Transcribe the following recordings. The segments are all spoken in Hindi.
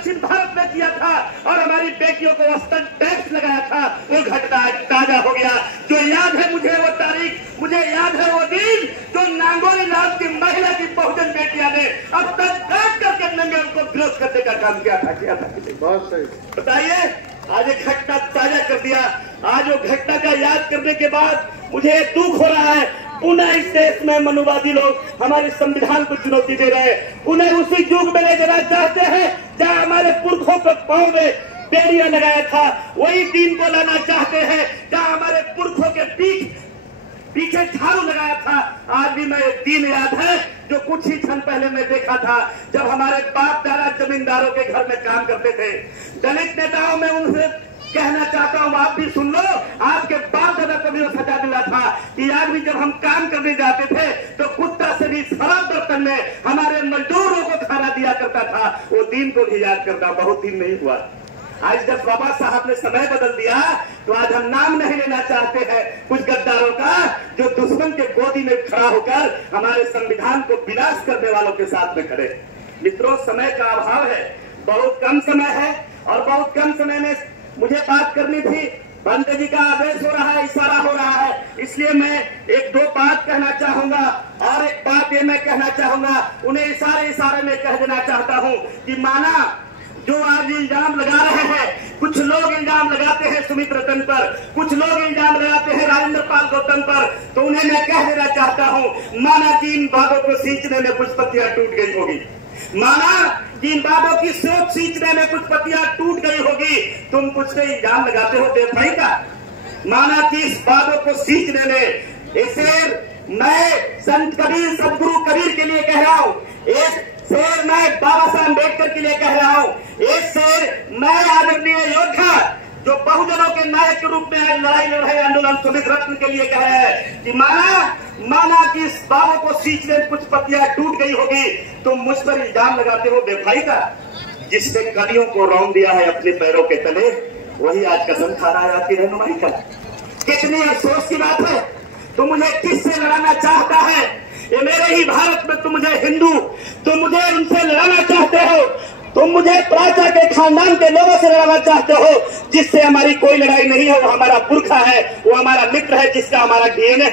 दक्षिण भारत में किया था और हमारी बेटियों को वस्तन टैक्स लगाया था, वो घटना ताजा हो गया। जो याद है मुझे वो तारीख, मुझे याद है वो दिन जो नांगोली नाम की महिला की बहुजन बेटियां ने अब तक काट करके नंगे उनको विरोध करने का काम किया था। बहुत सही बताइए, आज एक घटना ताजा कर दिया। आज वो घटना का याद करने के बाद मुझे दुख हो रहा है। पुनः इस देश में मनुवादी लोग हमारे संविधान को चुनौती दे रहे हैं। उन्हें उसी युग में ले जाना चाहते हैं जहाँ हमारे पुरखों के पांव में बेड़ियां लगाया था, वही दिन को लाना चाहते हैं जहाँ हमारे पुरखों के पीछे झाड़ू लगाया था। आज भी मैं एक दिन याद है जो कुछ ही क्षण पहले मैं देखा था, जब हमारे बाप दादा जमींदारों के घर में काम करते थे। दलित नेताओं में उनसे कहना चाहता हूँ, आप भी सुन लो, आपके बाप दादा को भी वो सजा मिला था कि आज भी जब हम काम करने जाते थे तो कुत्ता से भी खराब बर्तन में हमारे मजदूरों को खाना दिया करता था। वो दिन को भी याद करना बहुत दिन नहीं हुआ। आज जब बाबा साहब ने समय बदल दिया तो आज हम नाम नहीं लेना चाहते हैं कुछ गद्दारों का, जो दुश्मन के गोदी में खड़ा होकर हमारे संविधान को विनाश करने वालों के साथ में खड़े। मित्रों, समय का अभाव है, बहुत कम समय है और बहुत कम समय में मुझे बात करनी थी। पंत जी का आदेश हो रहा है, इशारा हो रहा है, इसलिए मैं एक दो बात कहना चाहूंगा। और एक बात ये मैं कहना चाहूंगा, उन्हें इशारे में कह देना चाहता हूं कि माना जो आज इल्जाम लगा रहे हैं, कुछ लोग इल्जाम लगाते हैं सुमित रतन पर, कुछ लोग इल्जाम लगाते हैं राजेंद्र पाल गौतम पर, तो उन्हें मैं कह देना चाहता हूं, माना कि इन बातों को सींचने में कुछ पत्तियां टूट गई होगी, माना कि इन बातों की सोच सींचने में कुछ पत्तियां टूट गई होगी, तुम कुछ से इल्जाम लगाते हो बेवफाई का। माना कि इस बातों को सींचने में इसे मैं संत कबीर सदगुरु कबीर के लिए कह रहा हूं, एक शेर मैं बाबा साहब अम्बेडकर के लिए कह रहा हूं, एक शेर मैं आदरणीय योद्धा जो बहुजनों के नायक के रूप में लड़ाई लड़ रहे आंदोलन सुमित रत्न के लिए कह रहे हैं कि माना कि इस बाबों को सींचने में कुछ पत्तियां टूट गई होगी, तुम मुझ पर इल्जाम लगाते हो बेवफाई का। जिसने कलियों को रौंद दिया है अपने पैरों के तले, वही आज कसम खा रहा है आपकी रहनुमाई का। कितनी अफसोस की बात है। तुम मुझे किससे लड़ाना चाहता है? ये मेरे ही भारत में तुम मुझे हिंदू, तुम मुझे उनसे लड़ाना चाहते हो, तुम मुझे प्राचा के खानदान के लोगों से लड़ाना चाहते हो जिससे हमारी कोई लड़ाई नहीं है। वो हमारा पुरखा है, वो हमारा मित्र है, जिसका हमारा डीएनए।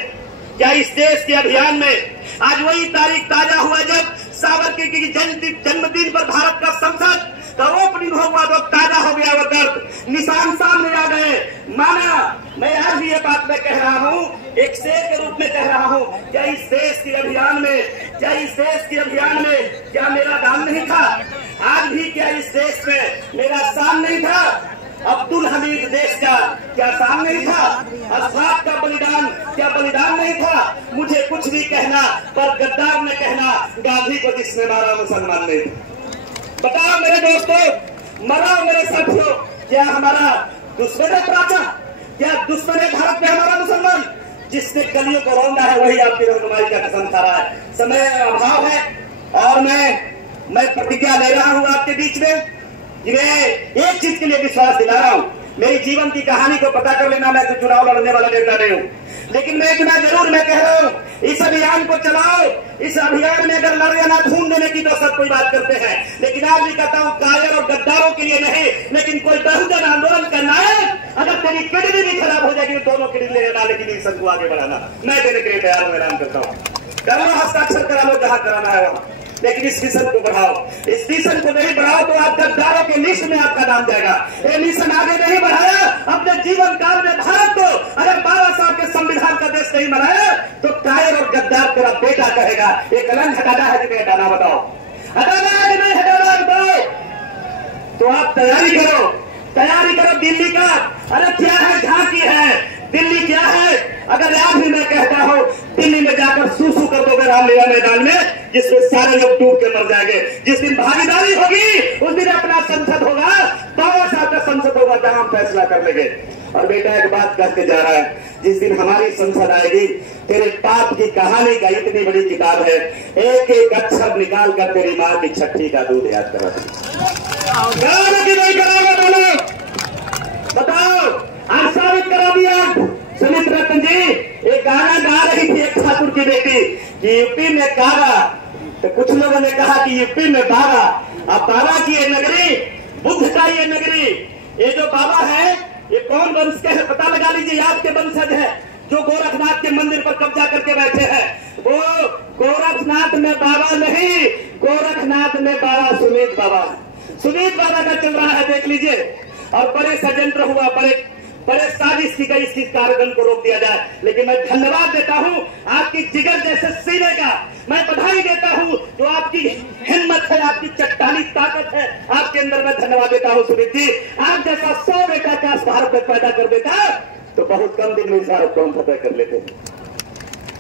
क्या इस देश के अभियान में आज वही तारीख ताजा हुआ जब सावरकर की जन्मदिन पर भारत का संसद का ओपनिंग हुआ, तो ताजा हो गया वो दर्द, निशान सामने आ गए। माना मैं आज भी ये बात मैं कह रहा हूँ, एक शेर के रूप में कह रहा हूँ, क्या इस देश के अभियान में क्या मेरा दाम नहीं था? आज भी क्या इस देश में मेरा शान नहीं था? अब्दुल हमीद देश का क्या शान नहीं था? अशफाक का बलिदान क्या बलिदान नहीं था? मुझे कुछ भी कहना, पर गद्दार ने कहना गांधी को जिसने मारा मुसलमान नहीं। बताओ मेरे दोस्तों, मराओ मेरे साथियों, क्या हमारा दुश्मन है प्राचा? क्या दुश्मन है भारत में हमारा मुसलमान? जिसने कलियों को रौंदा है वही आपकी रहनुमाई का कसम खा रहा है। समय अभाव है और मैं प्रतिज्ञा ले रहा हूं आपके बीच में। मैं एक चीज के लिए विश्वास दिला रहा हूं, मेरी जीवन की कहानी को पता कर लेना, मैं तो चुनाव लड़ने वाला नेता नहीं हूं, लेकिन मैं इतना जरूर मैं कह रहा हूं, इस अभियान को चलाओ। इस अभियान में अगर लड़ ना ढूंढ देने की तो सब कोई बात करते हैं, लेकिन आज भी कहता हूं कायर और गद्दारों के लिए नहीं, लेकिन कोई बहुजन आंदोलन का नायक अगर तेरी किडनी भी खराब हो जाएगी तो दोनों किडनी लेना, लेकिन मिशन को आगे बढ़ाना मैं देने के लिए तैयार हूं, ऐलान करता हूं। करो, हस्ताक्षर करा लो जहां कराना है वहां, लेकिन इस मिशन को बढ़ाओ। इस मिशन को नहीं बढ़ाओ तो आप गद्दारों के लिस्ट में आपका नाम जाएगा। ये मिशन आगे नहीं बढ़ाया अपने जीवन काल में भारत को, अगर बाबा साहब के संविधान का देश नहीं बनाया तो कायर और गद्दार तेरा बेटा कहेगा। ये कलंक हटाना है जिन्हें हटाना बताओ, हटाना है जिन्हें हटाना बताओ। तो आप तैयारी करो दिल्ली का। अरे क्या है, झांकी है, दिल्ली क्या है? अगर आज भी मैं कहता हूं दिल्ली में जाकर सूसू कर दोगे रामलीला मैदान में, जिसमें सारे लोग डूब के मर जाएंगे। जिस दिन भागीदारी होगी उस दिन अपना संसद होगा, बाबा साहब का संसद होगा, जहां हम फैसला कर लेंगे। और बेटा एक बात कहते जा रहा है, जिस दिन हमारी संसद आएगी, तेरे पाप की कहानी का इतनी बड़ी किताब है, एक एक अक्षर निकाल कर तेरी माँ की छठी का दूध याद करा कि नहीं कराओगे? बोलो, बताओ। आज साबित करा दिया सुमित रत्न जी। एक गाना गा रही थी एक ठाकुर की बेटी कि यूपी में कारा, तो कुछ लोगों ने कहा कि यूपी में बारा। अब बारा की एक नगरी बुद्ध का ये नगरी, ये जो बाबा है ये कौन वंश के है पता लगा लीजिए, आपके वंशज है जो गोरखनाथ के मंदिर पर कब्जा करके बैठे हैं। वो गोरखनाथ में बाबा नहीं, गोरखनाथ में बाबा सुमित बाबा, सुमित बाबा का चल रहा है, देख लीजिए। और बड़े षड्यंत्र हुआ, बड़े साजिश की गई इसकी कार्यक्रम को रोक दिया जाए। लेकिन मैं धन्यवाद देता हूं आपकी जिगर जैसे सीने का, मैं बधाई देता हूं जो आपकी हिम्मत है, आपकी चट्टानी ताकत है आपके अंदर, मैं धन्यवाद देता हूं सुमित जी। आप जैसा 100 बेटा का भारत में पैदा कर देता तो बहुत कम दिन में इस भारत को हम फतेह कर लेते।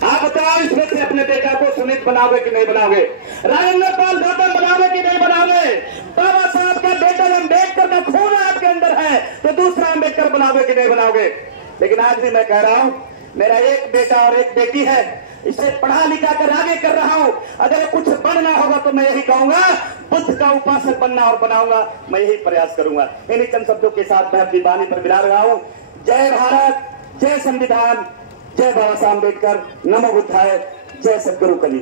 आप बताओ इसमें से अपने बेटा को सुमित बनाओगे कि नहीं बनाओगे, राजेंद्र पाल गौतम बनाओगे कि नहीं बनाओगे, बाबा साहब का बेटा अम्बेडकर का खून आपके अंदर है तो दूसरा अम्बेडकर बनाओगे कि नहीं बनाओगे। लेकिन आज भी मैं कह रहा हूं मेरा एक बेटा और एक बेटी है, इसे पढ़ा लिखा कर आगे कर रहा हूं। अगर कुछ बनना होगा तो मैं यही कहूंगा, बुद्ध का उपासक बनना और बनाऊंगा, मैं यही प्रयास करूंगा। इन्हीं चंद शब्दों के साथ मैं अपनी वाणी पर मिला रहा हूं। जय भारत, जय संविधान, जय बाबा साहब अम्बेडकर, नमो बुद्धाय, जय सद्गुरु कली।